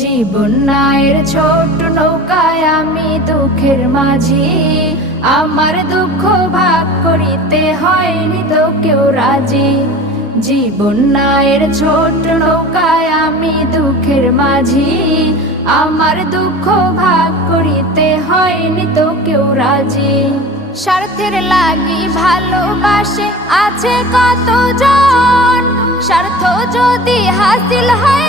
জীবন নায়ের ছোট নৌকায় আমি দুঃখের মাঝি আমার দুঃখ ভাগ করিতে হয়নি তো কেউ রাজি জীবন নায়ের ছোট নৌকায় আমি দুঃখের মাঝি আমার দুঃখ ভাগ করিতে হয়নি তো কেউ রাজি স্বার্থের লাগি ভালোবাসে আছে কত জন স্বার্থ যদি হাসিল হয়